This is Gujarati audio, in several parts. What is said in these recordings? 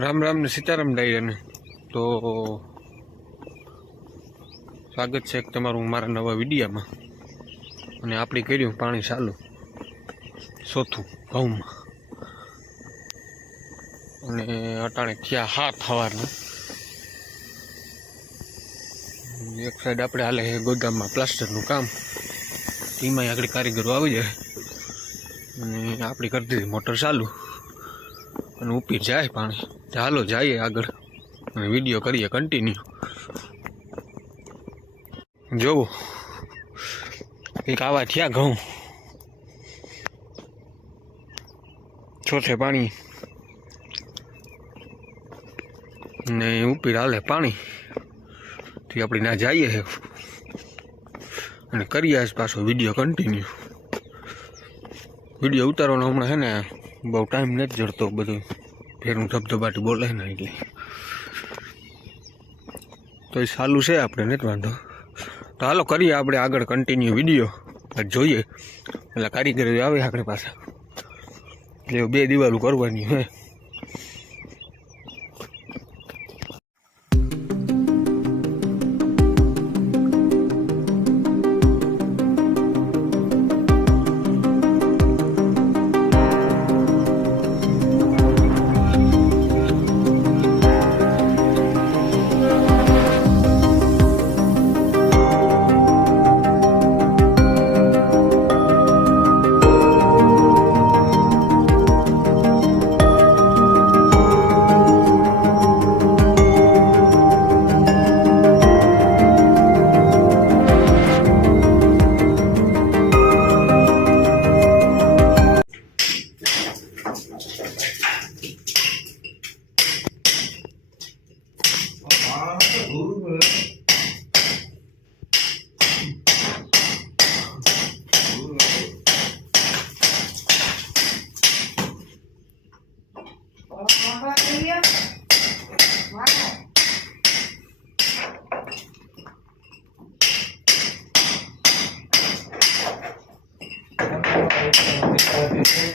રામ રામ ને સીતારામ ડાયરાને તો સ્વાગત છે તમારું મારા નવા વિડીયામાં। અને આપણે કર્યું પાણી ચાલુ ચોથું ઘઉંમાં અને અટાણે થયા 7 સવારના। એક સાઈડ આપણે હાલે ગોદામમાં પ્લાસ્ટરનું કામ, એમાં આગળ કારીગરો આવી જાય અને આપણી કરી દીધી મોટર ચાલુ અને ઉપી જાય પાણી। ચાલો જઈએ આગળ અને વિડીયો કરીએ કન્ટિન્યુ। જોવો કંઈક આવા થયા ઘઉં, ચોથે પાણી ને ઉપી હાલે પાણી થી આપણે ના જઈએ છે અને કરીએ આજ પાછો વિડીયો કન્ટિન્યુ। વિડીયો ઉતારવાનો હમણાં છે ને બહુ ટાઈમ નથી જડતો, બધું ફેરું ધબધબાટી બોલે ને એટલે તો એ સારું છે, આપણે નથી વાંધો। તો હાલો કરીએ આપણે આગળ કન્ટિન્યુ વિડીયો, જોઈએ એટલે કારીગરો આવે આપણે પાછા, એટલે 2 દિવાલું કરવાની હે।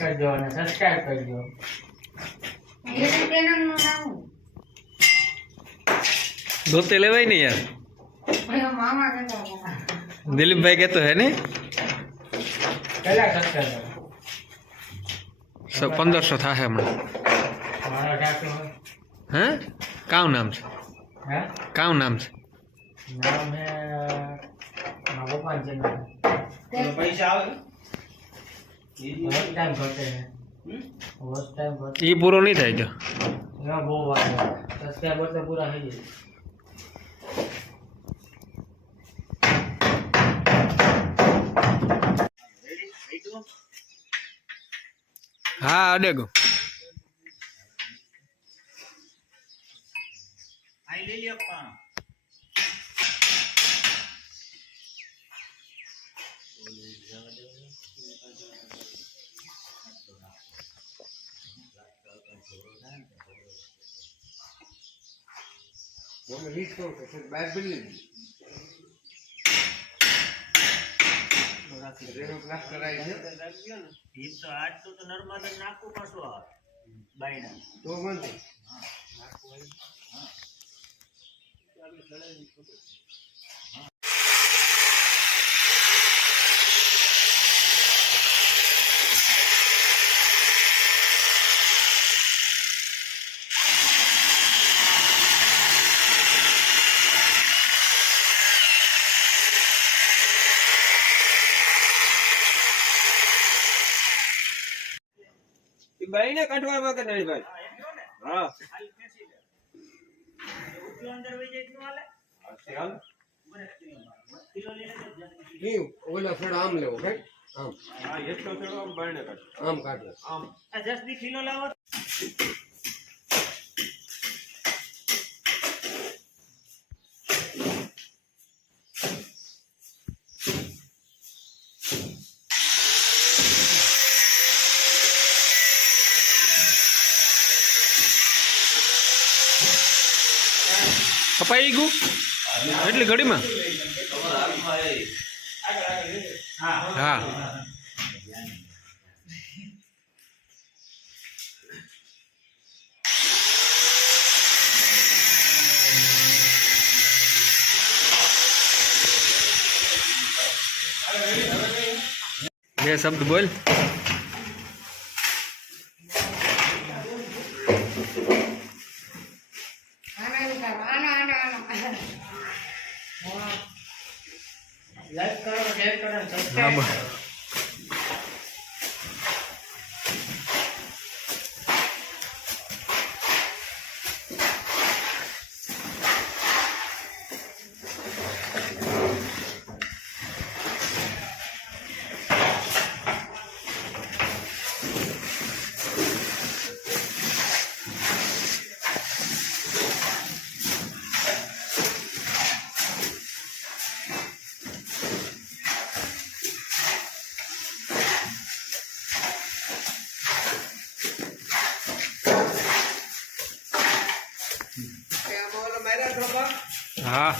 करजो અને સબસ્ક્રાઇબ કરજો। धोते ले भाई नहीं यार, मामा दिलीप भाई कहते है नहीं पहला सब्सक्राइब सब 1500 था है हमारा। मारा डाको हैं काउ नाम से, है काउ नाम से नाम है मागो पांचन तो पैसा आवे बहुत टाइम करते हैं बहुत टाइम करते ये पूरा नहीं था जो ना वो वाला सब्सक्राइबर तो पूरा है ये। हाँ देखो आई ले लिया अपना वो मैं रीच को फिर बैग बिल ले रेनो प्लास्टर आई है ये तो आज तो नर्मदा नाको पासो आ बाईना तो बोलते हां नाको आई हां अभी चले भाई ने काटवा में नहीं भाई। हां जो अंदर वही जाए तो वाले चल किलो ले ले नहीं ओला थोड़ा आम ले भाई आम। हां ये तो थोड़ा आम बायने काट आम काट आम 10 किलो लाओ કપાઈ ગયું એટલી ઘડીમાં। હા શબ્દ બોલ. લાઈક કરો, શેર કરો, હા સબસ્ક્રાઇબ બોલ. કરો. હા